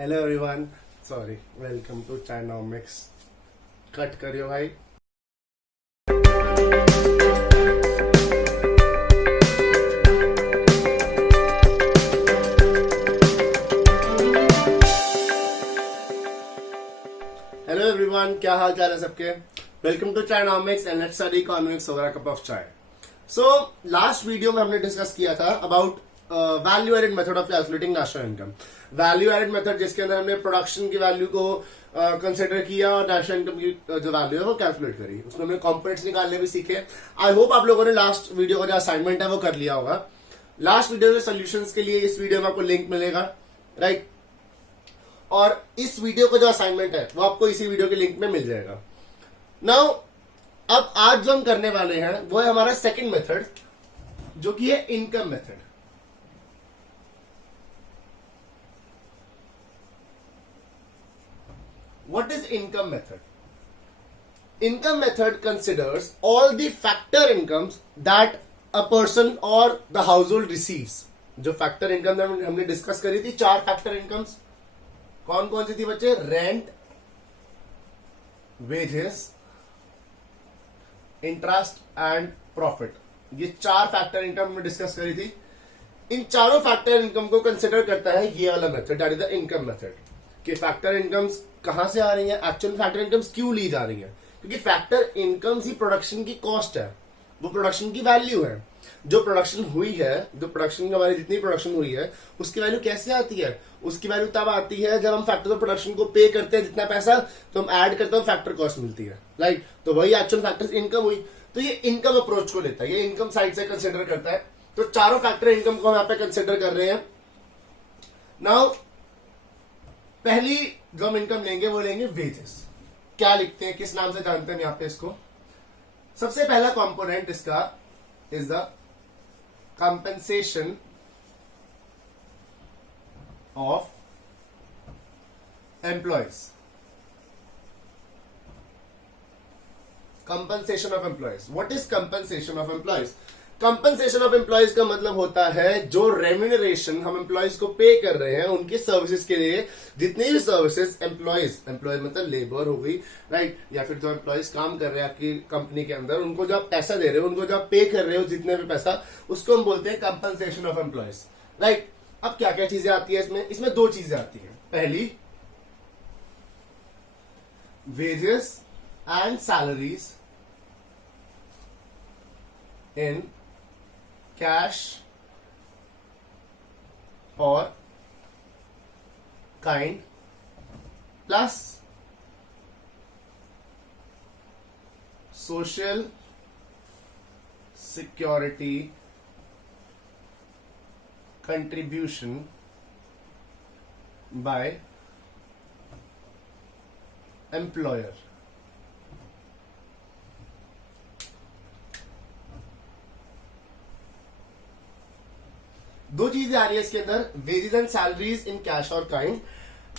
Hello everyone, sorry, welcome to Chainomics. Cut करियो भाई। Hello everyone, क्या हाल चाल है सबके। Welcome to Chainomics and let's study economics over a cup of chai. So last video में हमने डिस्कस किया था about value added method of calculating national income. Value added method जिसके अंदर हमने प्रोडक्शन की वैल्यू को कंसिडर किया और नेशनल इनकम की जो वैल्यू है वो कैलकुलेट करी। उसमें हमने कॉम्पोनेंट्स निकालने भी सीखे। आई होप आप लोगों ने लास्ट वीडियो का जो असाइनमेंट है वो कर लिया होगा। लास्ट वीडियो के सोल्यूशंस के लिए इस वीडियो में आपको लिंक मिलेगा, राइट। और इस वीडियो का जो असाइनमेंट है वो आपको इसी वीडियो के लिंक में मिल जाएगा। नाउ अब आज जो हम करने वाले हैं वो है हमारा सेकंड मेथड, जो कि है income method. What is income method? Income method considers all the factor incomes that a person or the household receives. जो फैक्टर इनकम हमने डिस्कस करी थी, 4 फैक्टर इनकम्स कौन कौन सी थी बच्चे? Rent, wages, interest and profit. ये 4 फैक्टर इनकम हमने डिस्कस करी थी। इन चारों फैक्टर इनकम को कंसिडर करता है ये वाला method, that is the income method. कि फैक्टर इनकम्स कहां से आ रही हैं, एक्चुअल फैक्टर इनकम्स क्यों ली जा रही हैं? क्योंकि फैक्टर इनकम्स ही प्रोडक्शन की कॉस्ट है, वो प्रोडक्शन की वैल्यू है। जो प्रोडक्शन हुई है, जो प्रोडक्शन हमारी जितनी प्रोडक्शन हुई है उसकी वैल्यू कैसे आती है? उसकी वैल्यू तब आती है जब हम फैक्टर ऑफ प्रोडक्शन को पे करते हैं जितना पैसा, तो हम ऐड करते हैं, फैक्टर कॉस्ट मिलती है, राइट। तो वही एक्चुअल फैक्टर इनकम हुई। तो ये इनकम अप्रोच को लेता है, ये इनकम साइड से कंसिडर करता है। तो चारों फैक्टर इनकम को हम यहाँ पे कंसिडर कर रहे हैं। नाउ पहली जो हम इनकम लेंगे वो लेंगे वेजेस। क्या लिखते हैं, किस नाम से जानते हैं यहाँ पे इसको? सबसे पहला कंपोनेंट इसका is the compensation of employees. Compensation of employees. What is compensation of employees? Compensation of employees का मतलब होता है जो रेम्यूनरेशन हम एम्प्लॉयज को पे कर रहे हैं उनकी सर्विसेज के लिए, जितनी भी सर्विसेज एम्प्लॉयज मतलब लेबर हो गई, राइट, या फिर जो एम्प्लॉयज काम कर रहे हैं आपकी कंपनी के अंदर, उनको जो आप पैसा दे रहे हो, उनको जो आप पे कर रहे हो जितने भी पैसा, उसको हम बोलते हैं कंपनसेशन ऑफ एम्प्लॉयज, राइट। अब क्या क्या चीजें आती है इसमें? इसमें 2 चीजें आती है। पहली, wages and salaries in cash और kind plus social security contribution by employer. दो चीजें आ रही है इसके अंदर, wages and salaries in cash और kind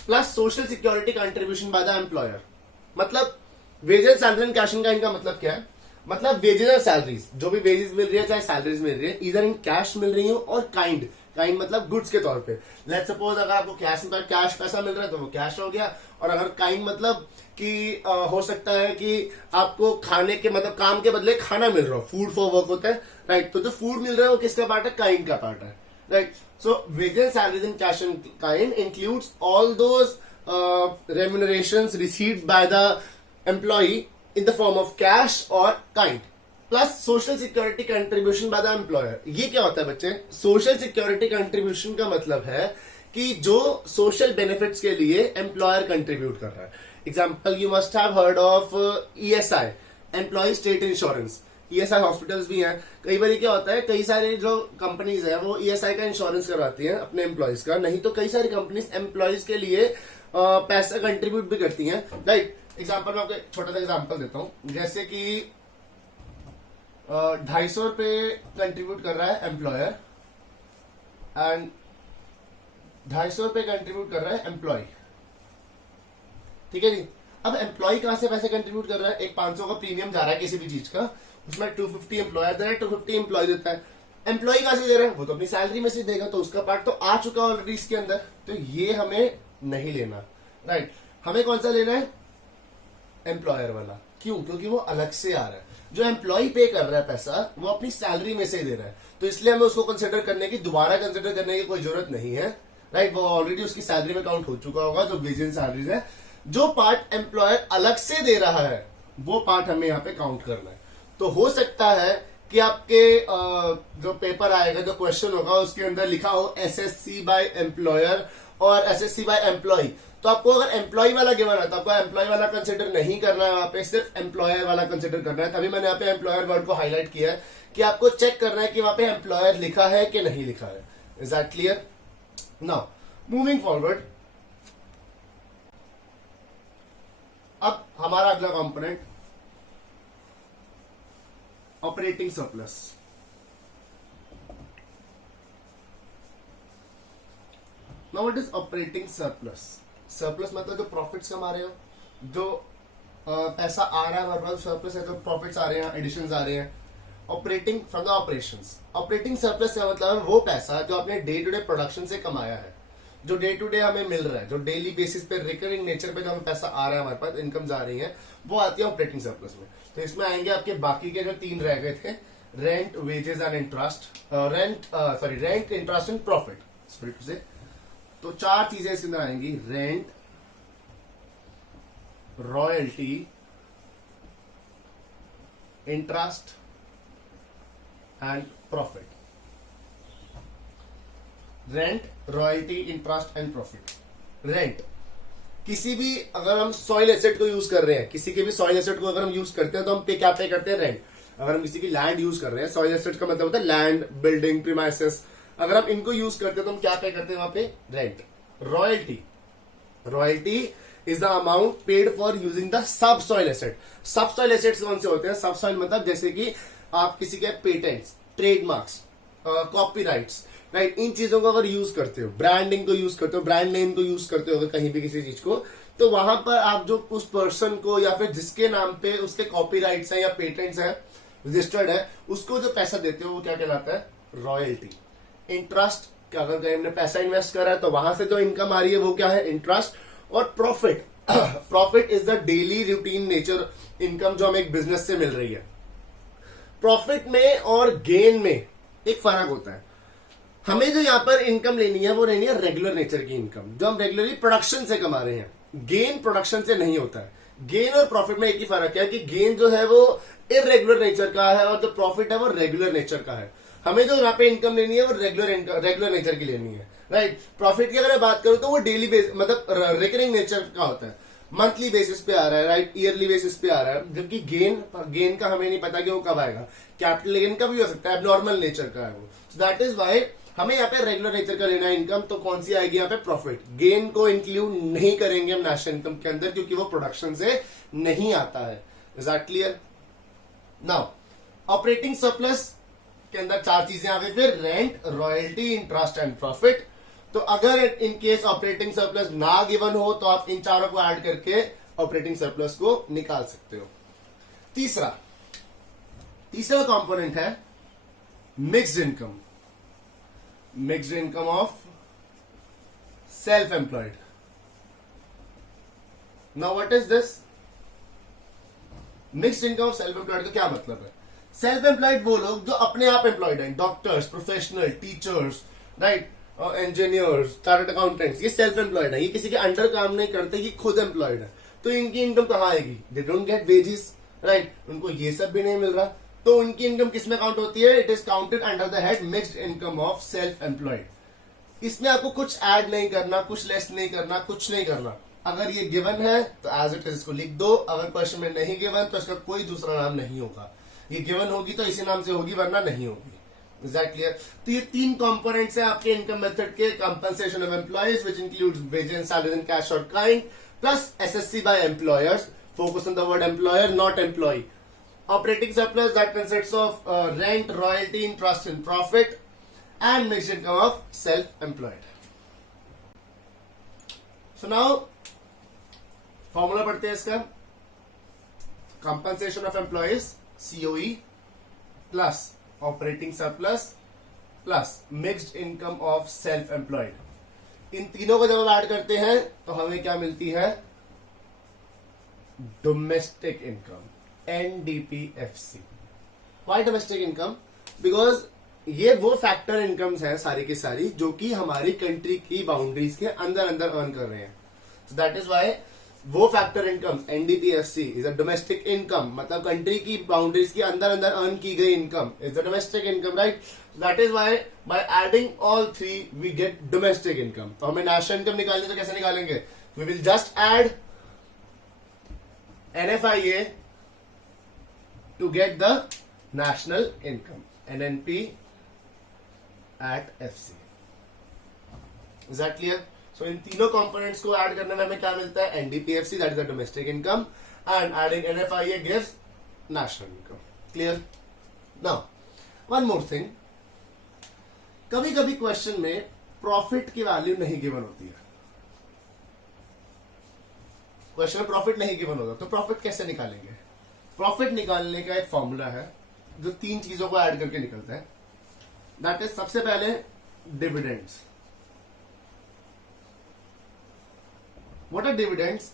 plus social security contribution by the employer. मतलब wages, salary and cash and kind का मतलब क्या है? मतलब वेजेस और सैलरीज, जो भी वेजेस मिल रही है चाहे सैलरीज मिल रही है, इधर इन कैश मिल रही हो और काइंड मतलब गुड्स के तौर पे। लेट्स सपोज अगर आपको कैश पैसा मिल रहा है तो वो कैश हो गया, और अगर काइंड मतलब कि हो सकता है कि आपको खाने के मतलब काम के बदले खाना मिल रहा हो, फूड फॉर वर्क होता है, राइट। तो जो फूड मिल रहा है वो किसका पार्ट है? काइंड का पार्ट है, right? So wages, salaries in cash and kind includes all those remunerations received by the employee in the form of cash or kind, plus social security contribution by the employer। ये क्या होता है बच्चे? social security contribution का मतलब है कि जो social benefits के लिए employer contribute कर रहा है। Example, you must have heard of ESI, Employee State Insurance। ESI hospitals भी हैं। कई बार क्या होता है, कई सारे जो कंपनीज है वो ESI का इंश्योरेंस करवाती हैं अपने एम्प्लॉयज का, नहीं तो कई सारी कंपनीज एम्प्लॉयज के लिए पैसा कंट्रीब्यूट भी करती हैं, राइट। एग्जांपल मैं आपको एक छोटा सा एग्जांपल देता हूं, जैसे कि 250 रुपए कंट्रीब्यूट कर रहा है एम्प्लॉयर एंड 250 रुपए कंट्रीब्यूट कर रहा है एम्प्लॉय, ठीक है जी। अब एम्प्लॉय कहां से पैसे कंट्रीब्यूट कर रहा है? एक 500 का प्रीमियम जा रहा है किसी भी चीज का, उसमें 250 एम्प्लॉयर दे रहा है, 250 एम्प्लॉय देता है। एम्प्लॉय कहां से दे रहा है? वो तो अपनी सैलरी में से देगा, तो उसका पार्ट तो आ चुका ऑलरेडी इसके अंदर। तो ये हमें नहीं लेना, राइट। हमें कौन सा लेना है? एम्प्लॉयर वाला। क्यों? क्योंकि वो अलग से आ रहा है। जो एम्प्लॉय पे कर रहा है पैसा, वो अपनी सैलरी में से ही दे रहा है, तो इसलिए हमें उसको कंसिडर करने की, दोबारा कंसिडर करने की कोई जरूरत नहीं है, राइट। वो ऑलरेडी उसकी सैलरी में काउंट हो चुका होगा, जो वेज एंड सैलरीज है। जो पार्ट एम्प्लॉयर अलग से दे रहा है, वो पार्ट हमें यहाँ पे काउंट करना है। तो हो सकता है कि आपके जो पेपर आएगा, जो क्वेश्चन होगा, उसके अंदर लिखा हो एसएससी बाय एम्प्लॉयर और एसएससी बाय एम्प्लॉय, तो आपको अगर एम्प्लॉय वाला गिवन है तो आपको एम्प्लॉय वाला कंसिडर नहीं करना है, वहां पे सिर्फ एम्प्लॉयर वाला कंसिडर करना है। तभी मैंने यहाँ पे एम्प्लॉयर वर्ड को हाईलाइट किया है कि आपको चेक करना है कि वहां पे एम्प्लॉयर लिखा है कि नहीं लिखा है। Is that clear? Now moving forward, अब हमारा अगला component operating surplus. Now what is operating surplus? Surplus मतलब जो प्रॉफिट्स कमा रहे हो, जो पैसा आ रहा है हमारे पास, सरप्लस है, जो प्रॉफिट्स आ रहे हैं, एडिशंस आ रहे हैं। Operating from the operations. Operating surplus का मतलब है वो पैसा जो आपने डे टू डे प्रोडक्शन से कमाया है, जो डे टू डे हमें मिल रहा है, जो डेली बेसिस पे रिकरिंग नेचर पे जो हमें पैसा आ रहा है, हमारे पास इनकम्स आ रही है, वो आती है ऑपरेटिंग सरप्लस में। तो इसमें आएंगे आपके बाकी के जो 3 रह गए थे, rent, wages and interest, rent, interest and profit, sorry to say. तो 4 चीजें इसके अंदर आएंगी, rent, royalty, interest and profit. Rent, royalty, interest and profit. Rent, किसी भी अगर हम सॉइल एसेट को यूज कर रहे हैं, किसी के भी सॉइल एसेट को अगर हम यूज करते हैं तो हम क्या पे करते हैं? रेंट। अगर हम किसी की लैंड यूज कर रहे हैं, सॉइल एसेट का मतलब होता है लैंड, बिल्डिंग, प्रीमाइसेस, अगर हम इनको यूज करते हैं तो हम क्या पे करते हैं वहां पे? Rent. Royalty, royalty is the amount paid for using the sub soil asset. सब सॉइल एसेट्स कौन से होते हैं? सब सॉइल मतलब जैसे कि आप किसी के पेटेंट्स, ट्रेडमार्क्स, कॉपीराइट्स, राइट, इन चीजों को अगर यूज करते हो, ब्रांडिंग को यूज करते हो, ब्रांड नेम को यूज करते हो अगर कहीं भी किसी चीज को, तो वहां पर आप जो उस पर्सन को या फिर जिसके नाम पे उसके कॉपीराइट्स हैं या पेटेंट्स हैं, रजिस्टर्ड है, उसको जो पैसा देते हो वो क्या कहलाता है? रॉयल्टी। इंटरेस्ट, अगर कहीं हमने पैसा इन्वेस्ट करा है तो वहां से जो इनकम आ रही है वो क्या है? इंटरेस्ट। और profit, profit is the daily routine nature income जो हमें एक बिजनेस से मिल रही है। प्रॉफिट में और गेन में एक फर्क होता है। हमें जो यहां पर इनकम लेनी है वो लेनी है रेगुलर नेचर की इनकम, जो हम रेगुलरली प्रोडक्शन से कमा रहे हैं। गेन प्रोडक्शन से नहीं होता है। गेन और प्रॉफिट में एक ही फर्क है कि गेन जो है वो इरेगुलर नेचर का है और जो प्रॉफिट है वो रेगुलर नेचर का है। हमें जो यहाँ पे इनकम लेनी है वो रेगुलर नेचर की लेनी है, राइट। प्रॉफिट की अगर मैं बात करूं तो वो डेली बेस मतलब रिकरिंग नेचर का होता है, मंथली बेसिस पे आ रहा है, राइट, ईयरली बेसिस पे आ रहा है। जबकि गेन का हमें नहीं पता कि वो कब आएगा। कैपिटल गेन का भी हो सकता है, एबनॉर्मल नेचर का है वो। दैट इज वाई हमें यहाँ पे रेगुलर नेचर का लेना है इनकम। तो कौन सी आएगी यहाँ पे? प्रॉफिट। गेन को इंक्लूड नहीं करेंगे हम नेशनल इनकम के अंदर, क्योंकि वो प्रोडक्शन से नहीं आता है। Is that clear? Now operating surplus के अंदर 4 चीजें आ गई, फिर rent, royalty, interest and profit. तो अगर इन केस ऑपरेटिंग सरप्लस ना गिवन हो तो आप इन चारों को ऐड करके ऑपरेटिंग सरप्लस को निकाल सकते हो। तीसरा कंपोनेंट है mixed income. Mixed income of self employed. Now what is this? Mixed income of self employed का क्या मतलब है? सेल्फ एम्प्लॉयड वो लोग जो अपने आप एम्प्लॉयड हैं, doctors, professional, teachers, right, engineers, chartered accountants, ये सेल्फ एम्प्लॉयड है। ये किसी के अंडर काम नहीं करते, ये खुद एम्प्लॉयड है। तो इनकी इनकम कहाँ आएगी? They don't get wages, right, उनको ये सब भी नहीं मिल रहा। तो उनकी इनकम किसमें काउंट होती है? It is counted under the head mixed income of self employed. इसमें आपको कुछ ऐड नहीं करना, कुछ लेस नहीं करना, कुछ नहीं करना। अगर ये गिवन है तो एज इट इज इसको लिख दो। अगर क्वेश्चन में नहीं गिवन तो इसका कोई दूसरा नाम नहीं होगा। ये गिवन होगी तो इसी नाम से होगी, वरना नहीं होगी। Is that clear? तो ये 3 कंपोनेंट्स हैं आपके इनकम मेथड के। Compensation of employees which includes wages and salaries in cash और kind, plus SSC by employers. Focus on the word employer, not employee. Operating surplus that consists of rent, royalty, interest and profit, and mixed income of self-employed. So now formula पढ़ते हैं इसका। Compensation of employees COE plus operating surplus plus mixed income of self-employed. इन तीनों को जब हम add करते हैं तो हमें क्या मिलती है, domestic income, NDPFC. Why domestic income? Because ये वो फैक्टर इनकम्स हैं सारी की सारी जो कि हमारी कंट्री की बाउंड्रीज के अंदर अंदर अर्न कर रहे हैं। सो दैट इज व्हाई वो factor income NDPFC is a domestic income, मतलब कंट्री की बाउंड्रीज के अंदर अंदर अर्न की गई income is the domestic income, right? That is why by adding all three we get domestic income. तो हमें नेशनल इनकम निकालनी तो कैसे निकालेंगे? We will just add NFIA to get the national income, NNP at FC. Is that clear? So इन तीनों components को add करने में हमें क्या मिलता है? NDPFC, that is the domestic income, and adding NFIA gives national income. Clear? Now, one more thing. कभी कभी क्वेश्चन में प्रॉफिट की वैल्यू नहीं गिवन होती है। क्वेश्चन में प्रॉफिट नहीं गिवन होगा तो प्रॉफिट कैसे निकालेंगे? प्रॉफिट निकालने का एक फॉर्मूला है जो तीन चीजों को ऐड करके निकलता है। दैट इज सबसे पहले डिविडेंड्स। What are dividends?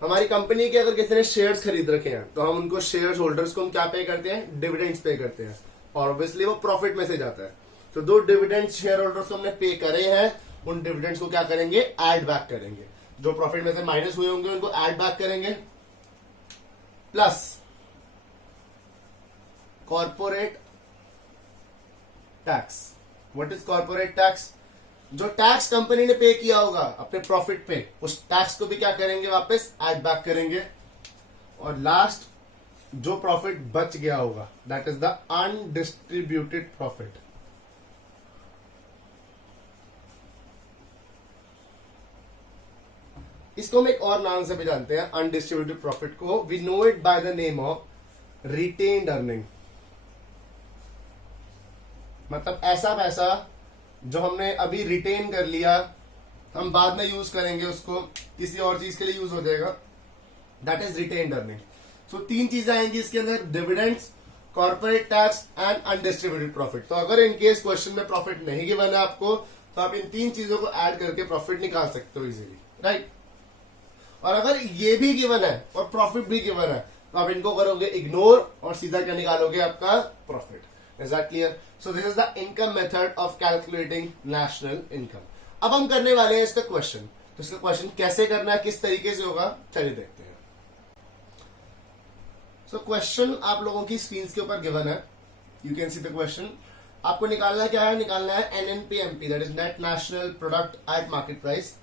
हमारी कंपनी के अगर किसी ने शेयर्स खरीद रखे हैं तो हम उनको शेयर होल्डर्स को हम क्या पे करते हैं? डिविडेंड्स पे करते हैं, और ऑब्वियसली वो प्रॉफिट में से जाता है। तो दो डिविडेंड्स शेयर होल्डर्स को हमने पे करे हैं, उन डिविडेंड्स को क्या करेंगे? ऐड बैक करेंगे। जो प्रॉफिट में से माइनस हुए होंगे उनको ऐड बैक करेंगे, plus corporate tax. What is corporate tax? जो टैक्स कंपनी ने पे किया होगा अपने प्रॉफिट पे, उस टैक्स को भी क्या करेंगे? वापस ऐड बैक करेंगे। और लास्ट जो प्रॉफिट बच गया होगा that is the undistributed profit. इसको हम एक और नाम से भी जानते हैं, अनडिस्ट्रीब्यूटेड प्रॉफिट को। We know it by the name of retained earning. मतलब ऐसा पैसा जो हमने अभी रिटेन कर लिया, हम बाद में यूज करेंगे, उसको किसी और चीज के लिए यूज हो जाएगा, दैट इज रिटेन्ड अर्निंग। सो तीन चीजें आएंगी इसके अंदर, dividends, corporate tax and undistributed profit. तो अगर इनकेस क्वेश्चन में प्रॉफिट नहीं गिवन है आपको तो आप इन तीन चीजों को ऐड करके प्रॉफिट निकाल सकते हो इजीली, राइट? और अगर ये भी गिवन है और प्रॉफिट भी गिवन है तो आप इनको करोगे इग्नोर और सीधा क्या निकालोगे? आपका profit. Is that clear? So this is the income method of calculating national income. अब हम करने वाले हैं इसका क्वेश्चन। तो इसका क्वेश्चन कैसे करना है, किस तरीके से होगा, चलिए देखते हैं। सो क्वेश्चन आप लोगों की स्क्रीन के ऊपर गिवन है, you can see the question. आपको निकालना क्या है? निकालना है NNPMP, that is net national product at market price.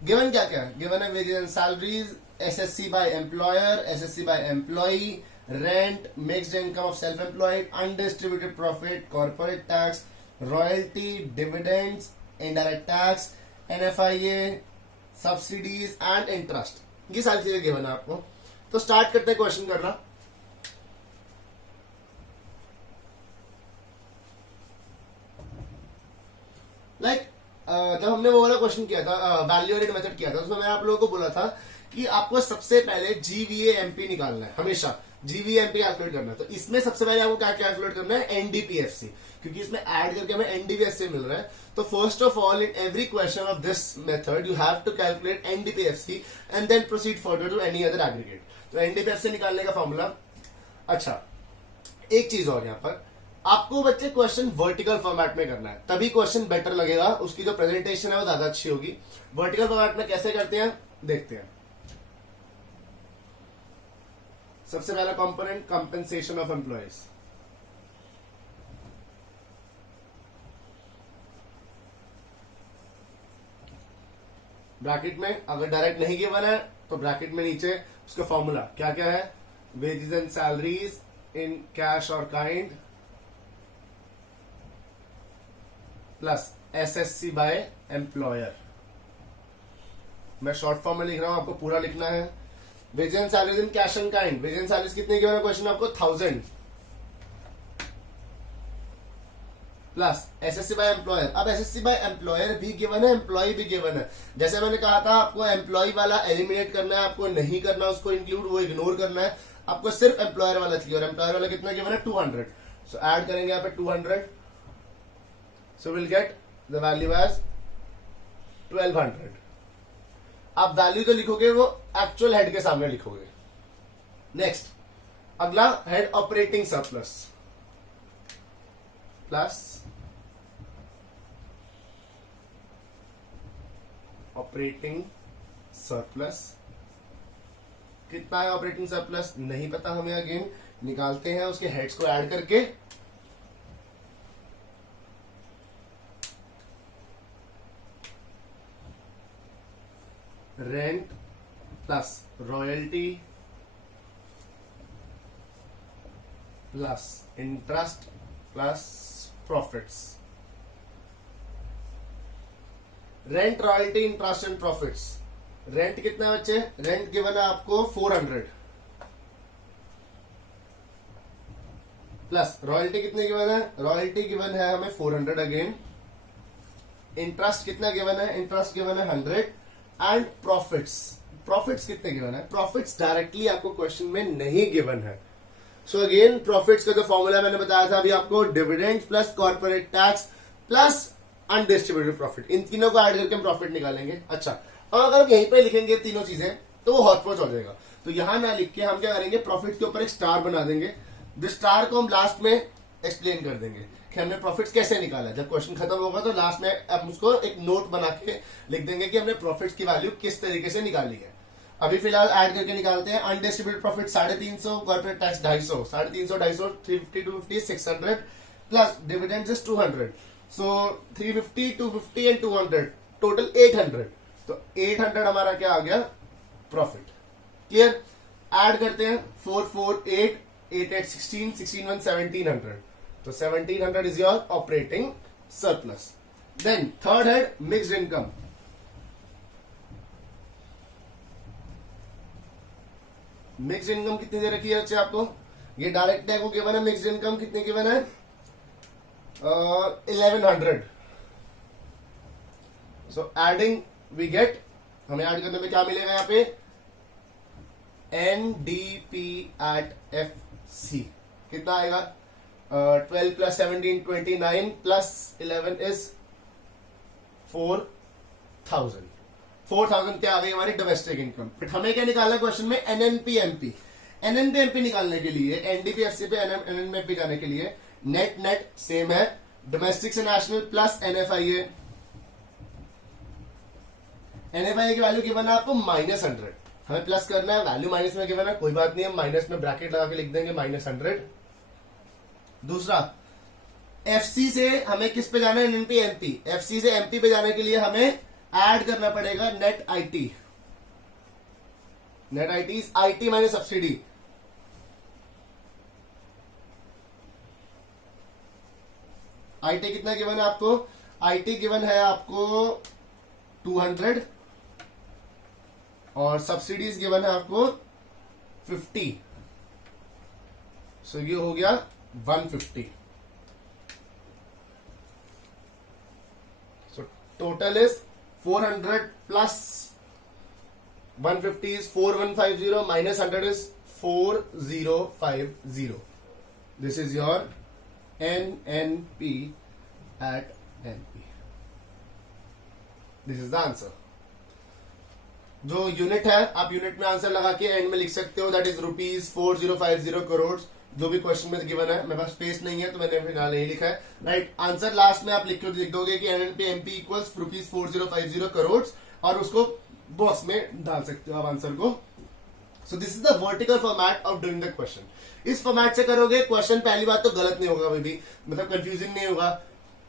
Given क्या क्या है? गिवन है wages and salaries, SSC by employer, SSC by employee, rent, mixed income of self employed, undistributed profit, corporate tax, royalty, dividends, indirect tax, NFIA, subsidies and interest. ये सारी चीजें given है आपको। तो स्टार्ट करते हैं क्वेश्चन करना। लाइक जब हमने वो वाला क्वेश्चन किया था, वैल्यू एडेड मेथड किया था, उसमें मैंने आप लोगों को बोला था कि आपको सबसे पहले GVAMP निकालना है, हमेशा GVAMP कैलकुलेट करना है। तो इसमें सबसे पहले आपको क्या कैलकुलेट करना है? NDPFC, क्योंकि इसमें ऐड करके हमें NDPFC मिल रहा है। तो first of all in every question of this method you have to calculate NDPFC and then proceed further to any other aggregate. तो NDPFC निकालने का फॉर्मूला। अच्छा, एक चीज और यहाँ पर आपको बच्चे क्वेश्चन वर्टिकल फॉर्मेट में करना है, तभी क्वेश्चन बेटर लगेगा, उसकी जो प्रेजेंटेशन है वो ज्यादा अच्छी होगी। वर्टिकल फॉर्मेट में कैसे करते हैं देखते हैं। सबसे पहला component compensation of employees. Bracket में अगर डायरेक्ट नहीं गिवन है तो ब्रैकेट में नीचे उसका फॉर्मूला क्या क्या है? Wages and salaries in cash और kind plus SSC by employer. मैं शॉर्ट फॉर्म में लिख रहा हूं, आपको पूरा लिखना है। Wages and salaries in cash and kind, wages and salaries कितने गिवन है क्वेश्चन आपको? 1000 प्लस SSC बाय एम्प्लॉयर। अब SSC बाय एम्प्लॉयर भी गिवन है, एम्प्लॉय भी गिवन है। जैसे मैंने कहा था आपको एम्प्लॉय वाला एलिमिनेट करना है, आपको नहीं करना उसको इंक्लूड, वो इग्नोर करना है, आपको सिर्फ एम्प्लॉयर वाला चाहिए। और एम्प्लॉयर वाला कितना गिवन है? 200। सो ऐड करेंगे यहाँ पे 200, so we'll get the value as 1200। आप वैल्यू जो लिखोगे वो एक्चुअल हेड के सामने लिखोगे। नेक्स्ट, अगला head operating surplus plus operating surplus. कितना है ऑपरेटिंग सरप्लस नहीं पता हमें, अगेन निकालते हैं उसके हेड्स को ऐड करके। Rent plus royalty plus interest plus profits. Rent, royalty, interest and profits. Rent कितना है बच्चे? रेंट गिवन है आपको 400 प्लस रॉयल्टी कितने गिवन है? रॉयल्टी गिवन है हमें 400 अगेन। इंटरेस्ट कितना गिवन है? इंटरेस्ट गिवन है 100 एंड प्रॉफिट्स, प्रॉफिट्स कितने गिवन है? प्रॉफिट्स डायरेक्टली आपको क्वेश्चन में नहीं गिवन है। सो अगेन प्रॉफिट्स का जो फॉर्मूला मैंने बताया था अभी आपको, dividend plus corporate tax plus undistributed profit, इन तीनों को ऐड करके हम प्रॉफिट निकालेंगे। अच्छा, और अगर हम यहीं पे लिखेंगे तीनों चीजें तो वो हॉटपॉच हो जाएगा। तो यहां ना लिख के हम क्या करेंगे, प्रॉफिट के ऊपर एक स्टार बना देंगे। जिस स्टार को हम लास्ट में एक्सप्लेन कर देंगे कि हमने प्रॉफिट्स कैसे निकाला। जब क्वेश्चन खत्म होगा तो लास्ट में अब उसको एक नोट बना के लिख देंगे कि हमने प्रॉफिट्स की वैल्यू किस तरीके से निकाली है। अभी फिलहाल ऐड करके निकालते हैं। Undistributed profit 350, corporate tax 250, 350, 250, 350, 250, 600 plus dividend is 200। So 350, 250 and 200 total 800। तो 800 हमारा क्या आ गया? प्रॉफिट। क्लियर? ऐड करते हैं 4, 4, 8, 8, 8, 16, 16, 1, 1700। तो 1700 is your operating surplus. Then third head mixed income. Mixed income कितनी दे रखी है बच्चे आपको? ये डायरेक्ट टैग को गिवन है। मिक्स्ड इनकम कितने गिवन है? 1100। सो एडिंग वी गेट, हमें ऐड करने में क्या मिलेगा यहाँ पे? NDP at FC कितना आएगा? 12 प्लस 17 29 प्लस 11 इज 4000। 4000 क्या आ गई हमारी डोमेस्टिक इनकम। बट हमें क्या निकालना है क्वेश्चन में? NNP-MP। NNP-MP निकालने के लिए, NDP-FC पे NNP जाने के लिए नेट नेट सेम है। डोमेस्टिक से नेशनल प्लस NFIA। NFIA की वैल्यू गिवन है आपको -100। हमें प्लस करना है, वैल्यू माइनस में गिवन है, कोई बात नहीं, हम माइनस में ब्रैकेट लगा के लिख देंगे -100। दूसरा, FC से हमें किस पे जाना है? NNP-MP। FC से MP पे जाने के लिए हमें ऐड करना पड़ेगा net IT। Net IT is IT minus subsidy. IT कितना गिवन है आपको? IT गिवन है आपको 200 और सब्सिडीज गिवन है आपको 50। सो ये हो गया 150। So total is 400 plus 150 is 4150 minus 100 is 4050। This is your NNP at NP। This is the answer. जो यूनिट है आप यूनिट में आंसर लगा के एंड में लिख सकते हो, दैट इज ₹4050 करोड़। जो भी क्वेश्चन में गिवन है, मेरे पास स्पेस नहीं है तो मैंने फिलहाल यही लिखा है। राइट आंसर लास्ट में आप लिख दोगे कि NNP-MP इक्वल्स ₹4050 करोड़ और उसको बॉक्स में डाल सकते हो आप आंसर को। So this is the vertical format of doing the question. इस फॉर्मेट से करोगे क्वेश्चन, पहली बात तो गलत नहीं होगा, भी मतलब कंफ्यूजिंग नहीं होगा।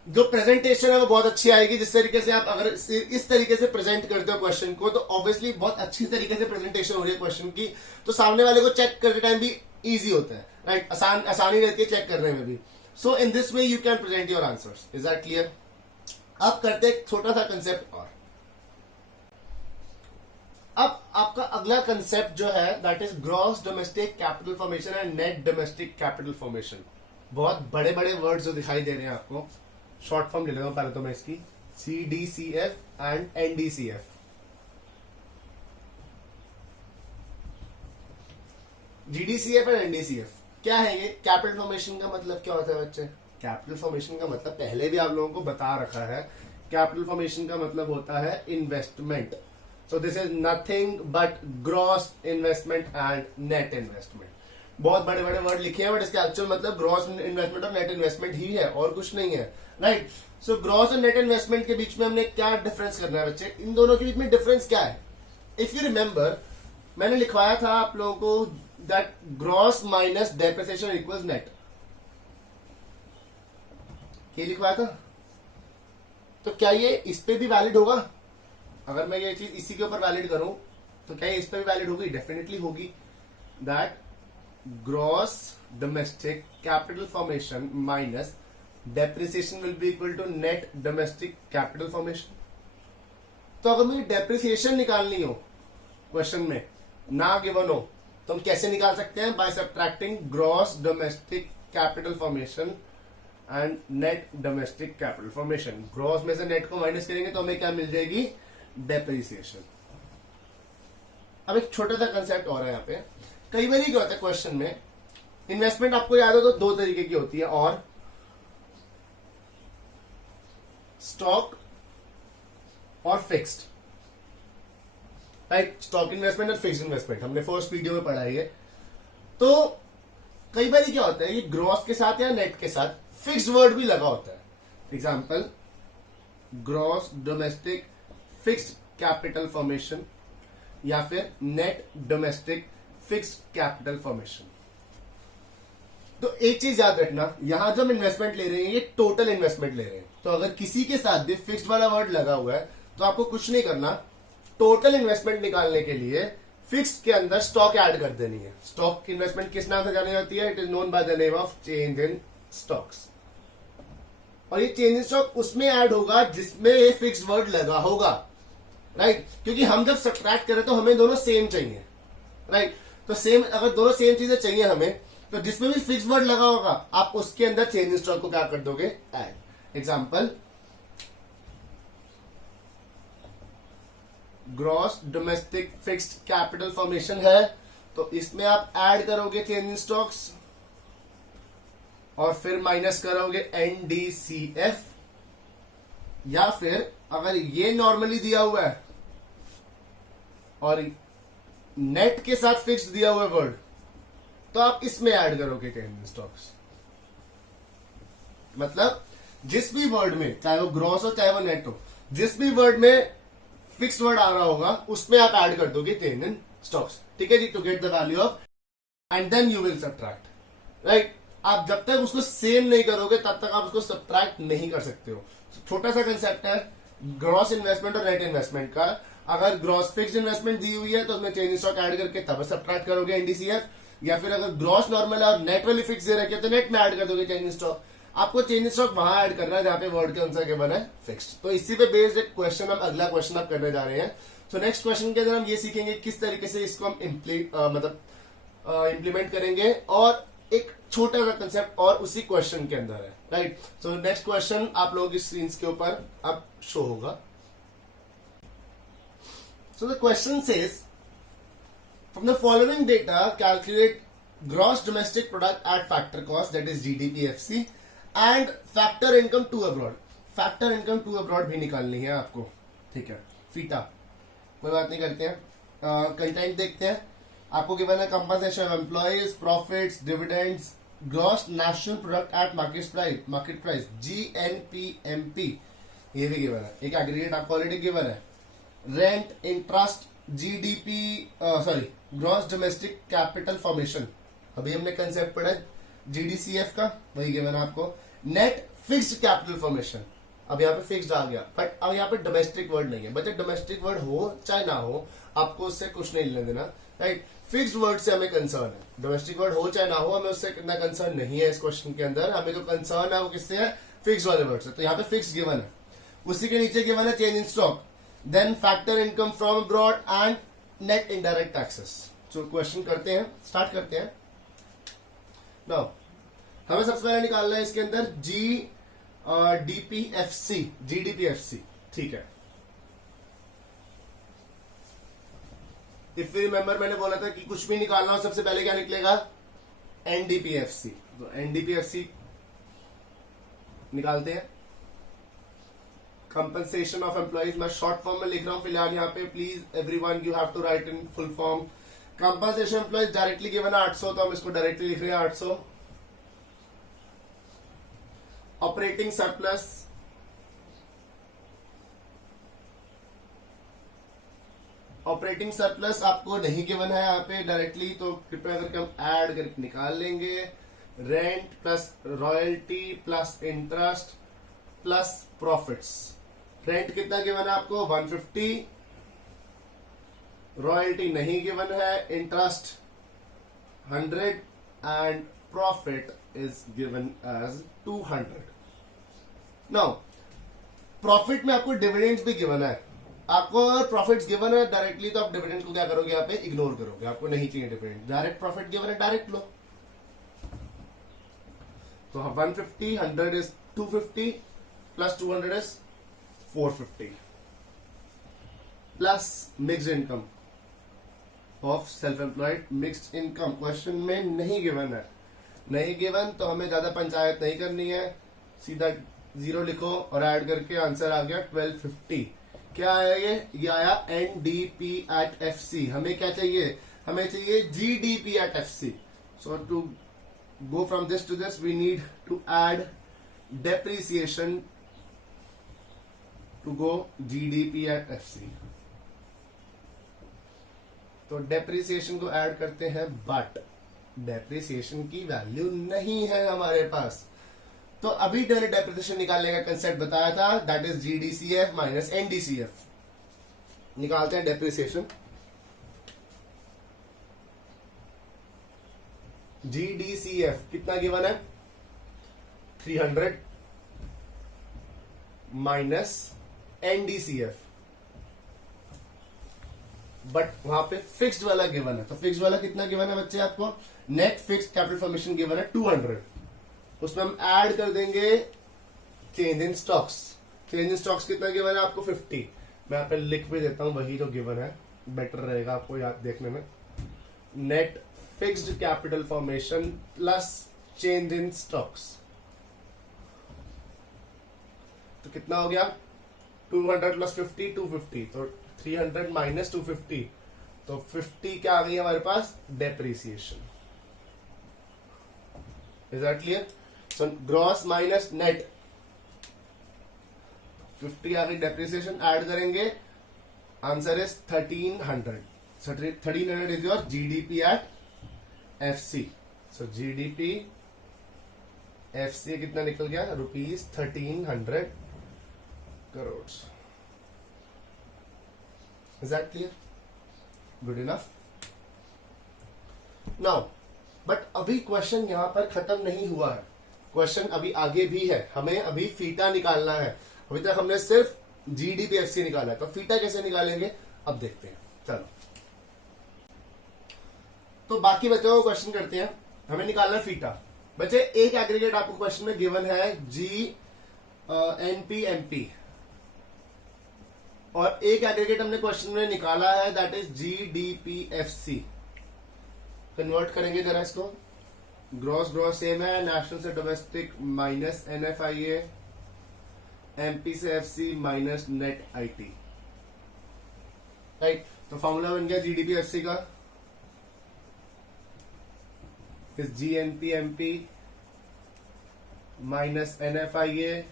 जो प्रेजेंटेशन है वो बहुत अच्छी आएगी। जिस तरीके से आप अगर इस तरीके से प्रेजेंट करते हो क्वेश्चन को, तो ऑब्वियसली बहुत अच्छी तरीके से प्रेजेंटेशन हो रही है क्वेश्चन की, तो सामने वाले को चेक करते टाइम भी इजी होता है। राइट आसानी रहती है चेक करने में भी। So in this way you can present your answers. Is that clear? अब करते हैं छोटा सा कंसेप्ट और। अब आपका अगला कंसेप्ट जो है that is gross domestic capital formation and net domestic capital formation. बहुत बड़े बड़े वर्ड्स जो दिखाई दे रहे हैं आपको, शॉर्ट फॉर्म ले लेता हूं पहले तो मैं इसकी, CDCF and NDCF। GDCF and NDCF क्या है ये? कैपिटल फॉर्मेशन का मतलब क्या होता है बच्चे? कैपिटल फॉर्मेशन का मतलब पहले भी आप लोगों को बता रखा है कैपिटल फॉर्मेशन का मतलब होता है investment. So this is nothing but gross investment and net investment. बहुत बड़े बड़े वर्ड लिखे हैं बट इसका एक्चुअल मतलब ग्रॉस इन्वेस्टमेंट और नेट इन्वेस्टमेंट ही है और कुछ नहीं है. राइट. सो ग्रॉस और नेट इन्वेस्टमेंट के बीच में हमने क्या डिफरेंस करना है बच्चे? इन दोनों के बीच में डिफरेंस क्या है? इफ यू रिमेंबर, मैंने लिखवाया था आप लोगों को that gross minus depreciation equals net. ये लिखवाया था. तो क्या ये इस पे भी वैलिड होगा? अगर मैं ये चीज इसी के ऊपर वैलिड करूं तो क्या ये इस पे भी वैलिड होगी? डेफिनेटली होगी. That gross domestic capital formation minus depreciation will be equal to net domestic capital formation. तो अगर मुझे डेप्रिसिएशन निकालनी हो क्वेश्चन में, ना गिवन हो, तो हम कैसे निकाल सकते हैं? By subtracting gross domestic capital formation and net domestic capital formation. Gross में से नेट को माइनस करेंगे तो हमें क्या मिल जाएगी? डेप्रिसिएशन. अब एक छोटा सा कंसेप्ट और है यहाँ पे. कई बार क्या होता है क्वेश्चन में, इन्वेस्टमेंट आपको याद हो तो दो तरीके की होती है, और स्टॉक और फिक्स्ड. राइट. स्टॉक इन्वेस्टमेंट और फिक्स्ड इन्वेस्टमेंट हमने फर्स्ट वीडियो में पढ़ा है. तो कई बार क्या होता है, ये ग्रॉस के साथ या नेट के साथ फिक्स्ड वर्ड भी लगा होता है. Example, gross domestic fixed capital formation या फिर net domestic fixed capital formation. तो एक चीज याद रखना, यहां जब इन्वेस्टमेंट ले रहे हैं ये टोटल इन्वेस्टमेंट ले रहे हैं. तो अगर किसी के साथ भी फिक्स्ड वाला वर्ड लगा हुआ है तो आपको कुछ नहीं करना. टोटल इन्वेस्टमेंट निकालने के लिए फिक्स्ड के अंदर स्टॉक ऐड कर देनी है. स्टॉक इन्वेस्टमेंट किस नाम से जानी जाती है? It is known by the name of change in stocks. और ये चेंज इन स्टॉक उसमें ऐड होगा जिसमें ये फिक्स्ड वर्ड लगा होगा. राइट. क्योंकि हम जब सब्ट्रैक्ट करें तो हमें दोनों सेम चाहिए. राइट. तो सेम, अगर दोनों सेम चीजें चाहिए हमें, तो जिसमें भी फिक्स्ड वर्ड लगा होगा आप उसके अंदर चेंज इन स्टॉक को क्या कर दोगे? Add. Example, gross domestic fixed capital formation है तो इसमें आप ऐड करोगे चेंज इन स्टॉक्स और फिर माइनस करोगे एनडीसीएफ. या फिर अगर ये नॉर्मली दिया हुआ है और नेट के साथ फिक्स्ड दिया हुआ है वर्ड, तो आप इसमें ऐड करोगे चेंज इन स्टॉक्स. मतलब जिस भी वर्ड में, चाहे वो ग्रॉस हो चाहे वो नेट हो, जिस भी वर्ड में फिक्स्ड वर्ड आ रहा होगा उसमें आप ऐड कर दोगे चेंज इन स्टॉक्स. ठीक है जी. To get the value of and then you will subtract. Right. आप जब तक उसको सेम नहीं करोगे तब तक आप उसको सब्ट्रैक्ट नहीं कर सकते हो. छोटा सा कंसेप्ट है ग्रॉस इन्वेस्टमेंट और नेट इन्वेस्टमेंट का. अगर ग्रॉस फिक्स्ड इन्वेस्टमेंट दी हुई है तो उसमें चेंज इन स्टॉक ऐड करके तब सब्ट्रैक्ट करोगे एनडीसीएफ. या फिर अगर ग्रॉस नॉर्मल है और नेट वाली फिक्स दे रखे तो नेट में ऐड कर दोगे चेंज इन स्टॉक. आपको चेंज इन स्टॉक वहां ऐड करना है जहां पे वर्ड के अनुसार गिवन है फिक्स्ड. तो इसी पे बेस्ड एक क्वेश्चन, हम अगला क्वेश्चन आप करने जा रहे हैं. सो नेक्स्ट क्वेश्चन के अंदर हम ये सीखेंगे किस तरीके से इसको हम इम्प्लीमेंट करेंगे, और एक छोटा सा कंसेप्ट और उसी क्वेश्चन के अंदर है. राइट. सो नेक्स्ट क्वेश्चन आप लोगों की स्क्रीन के ऊपर अब शो होगा. So the question says, from the following data calculate gross domestic product at factor cost, that is GDPFC, and factor income to abroad. Factor income to abroad भी निकालनी है आपको. ठीक है. फीटा कोई बात नहीं करते हैं. कंटेंट देखते हैं. आपको गिवन है compensation of employees, profits, dividends, gross national product at market price GNPMP, ये भी गिवन है. एक एग्रीगेट आपको ऑलरेडी गिवन है. Rent, interest, gross domestic capital formation, अभी हमने कंसेप्ट पढ़ा GDCF का, वही गिवन है आपको. नेट फिक्स्ड कैपिटल फॉर्मेशन, अब यहाँ पे फिक्स्ड आ गया, बट अब यहाँ पे डोमेस्टिक वर्ड नहीं है. बच्चे डोमेस्टिक वर्ड हो चाहे ना हो आपको उससे कुछ नहीं लेना देना. राइट. फिक्स्ड वर्ड से हमें कंसर्न है. डोमेस्टिक वर्ड हो चाहे ना हो हमें उससे कितना कंसर्न नहीं है. इस क्वेश्चन के अंदर हमें जो कंसर्न है वो किससे है? फिक्स्ड वाले वर्ड से. तो यहाँ पे फिक्स्ड गिवन है. उसी के नीचे गिवन है change in stock, then factor income from abroad and net indirect taxes. तो क्वेश्चन करते हैं, स्टार्ट करते हैं. नाउ हमें सबसे पहले निकालना है इसके अंदर GDPFC. ठीक है. इफ यू रिमेंबर मैंने बोला था कि कुछ भी निकालना हो सबसे पहले क्या निकलेगा? NDPFC. तो NDPFC निकालते हैं. कंपनसेशन ऑफ एम्प्लॉइज मैं शॉर्ट फॉर्म में लिख रहा हूं फिलहाल यहाँ पे, please everyone you have to write in full form. Compensation employees directly given है 800, तो हम इसको डायरेक्टली लिख रहे हैं 800। ऑपरेटिंग सरप्लस, ऑपरेटिंग सरप्लस आपको नहीं गिवन है यहाँ पे डायरेक्टली, तो कृपया करके हम ऐड करके निकाल लेंगे। Rent plus royalty plus interest plus profits. Rent कितना गिवन है आपको 150, रॉयल्टी नहीं गिवन है, interest 100 and profit is given as 200। Now profit में आपको डिविडेंड्स भी गिवन है। आपको अगर प्रॉफिट्स गिवन है डायरेक्टली, तो आप डिविडेंड को क्या करोगे यहाँ पे इग्नोर करोगे, आपको नहीं चाहिए डिविडेंड। डायरेक्ट प्रॉफिट गिवन है, डायरेक्ट लो। तो 150, 100 is 250 plus 200 is 450 plus mixed income of self employed. Mixed income question में नहीं गिवन है, नहीं गिवन तो हमें ज्यादा पंचायत नहीं करनी है, सीधा 0 लिखो और ऐड करके आंसर आ गया 1250। क्या आया ये आया एनडीपी एट एफसी। हमें क्या चाहिए, हमें चाहिए GDP at FC. So to go from this to this we need to add depreciation to go GDP at FC। तो डेप्रिसिएशन को ऐड करते हैं, बट डेप्रिसिएशन की वैल्यू नहीं है हमारे पास, तो अभी मैंने डेप्रिसिएशन निकालने का कंसेप्ट बताया था, that is GDCF minus NDCF। निकालते हैं डेप्रिसिएशन। GDCF कितना गिवन है 300 माइनस NDCF, बट वहां पे फिक्स्ड वाला गिवन है। तो फिक्स्ड वाला कितना गिवन है बच्चे आपको, net fixed capital formation given है 200। उसमें हम ऐड कर देंगे change in stocks. Change in stocks कितना गिवन है आपको 50। मैं यहाँ पे लिख भी देता हूं वही जो गिवन है, बेटर रहेगा आपको याद देखने में। Net fixed capital formation plus change in stocks, तो कितना हो गया 200 प्लस 50 250, तो 300 माइनस 250, तो 50 क्या आ गई हमारे पास depreciation. Is that clear? So gross minus net 50 आ गई डेप्रिसिएशन, ऐड करेंगे answer is 1300। 1300 is your GDP at FC। So GDP FC कितना निकल गया rupees 1300 crore. Is that clear? Good enough. Now but अभी क्वेश्चन यहां पर खत्म नहीं हुआ है, क्वेश्चन अभी आगे भी है। हमें अभी फीटा निकालना है। अभी तक हमने सिर्फ GDP FC निकाला है, तो फीटा कैसे निकालेंगे अब देखते हैं। चलो तो बाकी बच्चों को क्वेश्चन करते हैं। हमें निकालना है फीटा। बच्चे एक एग्रीगेट आपको क्वेश्चन में गिवन है GNP और एक एग्रीगेट हमने क्वेश्चन में निकाला है दैट इज GDPFC। कन्वर्ट करेंगे जरा इसको। ग्रॉस सेम है, नेशनल से डोमेस्टिक माइनस NFIA, MP से FC minus net IT। Right, तो फॉर्मूला बन गया GDPFC का इस GNP minus NFIA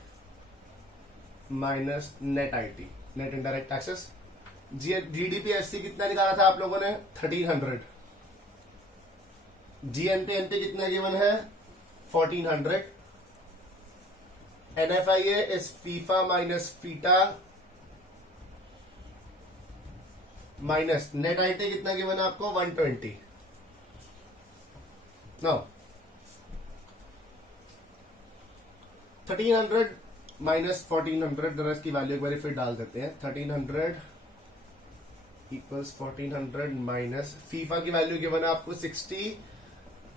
minus net IT, net indirect taxes. GDPFC कितना निकाला था आप लोगों ने 1300। GNP कितना गिवन है 1400। NFIA is FIFA minus FITA minus net IT कितना गिवन है आपको 120। नाउ 1300 माइनस 1400 दरअसल की वैल्यू एक बार फिर डाल देते हैं। 1300 इक्वल्स 1400 माइनस फीफा की वैल्यू गिवन है आपको 60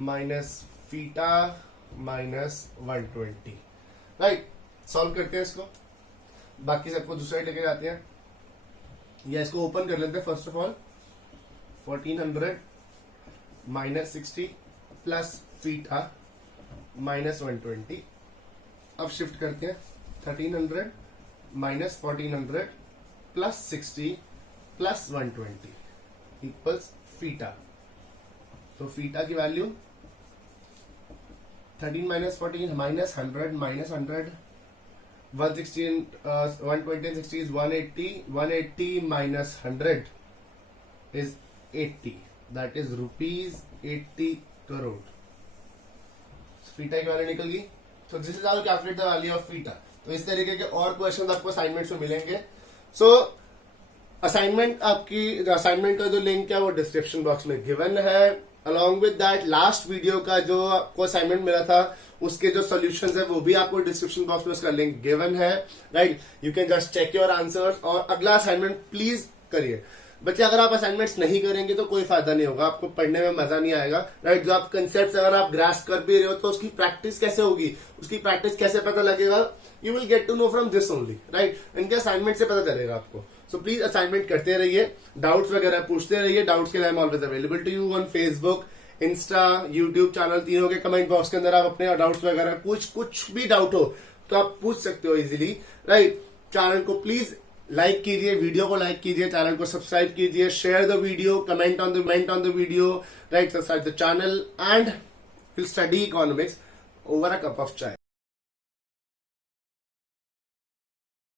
minus FITA minus 120। Right, solve करते हैं इसको। बाकी सबको दूसरा लेके जाते हैं या इसको ओपन कर लेते हैं। First of all 1400 minus 60 plus FITA minus 120। अब शिफ्ट करते हैं 1300 minus 1400 plus 60 plus 120 equals theta. तो theta की value 13 minus 14 minus 100 minus 100 116 120 and 60 is 180. 180 minus 100 is 80. That is rupees 80 crore. Theta की वैल्यू निकल गई. तो this is how to calculate the value of theta. तो इस तरीके के और क्वेश्चन आपको असाइनमेंट्स में मिलेंगे. सो असाइनमेंट का जो लिंक है वो डिस्क्रिप्शन बॉक्स में गिवन है. Along with that last video का जो आपको असाइनमेंट मिला था उसके जो सॉल्यूशंस है वो भी आपको डिस्क्रिप्शन बॉक्स में उसका लिंक गिवन है. Right, you can just check your answers और अगला असाइनमेंट प्लीज करिए. बच्चे अगर आप असाइनमेंट्स नहीं करेंगे तो कोई फायदा नहीं होगा, आपको पढ़ने में मजा नहीं आएगा. राइट, जो आप कंसेप्ट अगर आप ग्रास्प कर भी रहे हो तो उसकी प्रैक्टिस कैसे होगी, उसकी प्रैक्टिस कैसे पता लगेगा, you will get to know from this only. Right, इनके असाइनमेंट से पता चलेगा आपको. सो प्लीज असाइनमेंट करते रहिए, डाउट्स वगैरह पूछते रहिए. डाउट्स के लिए I am always available to you on Facebook, Insta, YouTube channel. तीनों के कमेंट बॉक्स के अंदर आप अपने डाउट्स वगैरह कुछ भी डाउट हो तो आप पूछ सकते हो इजीली. राइट, चैनल को प्लीज लाइक कीजिए, वीडियो को लाइक कीजिए, चैनल को सब्सक्राइब कीजिए, share the video, comment on the video. Right, subscribe the channel and will study economics over a cup of चाय.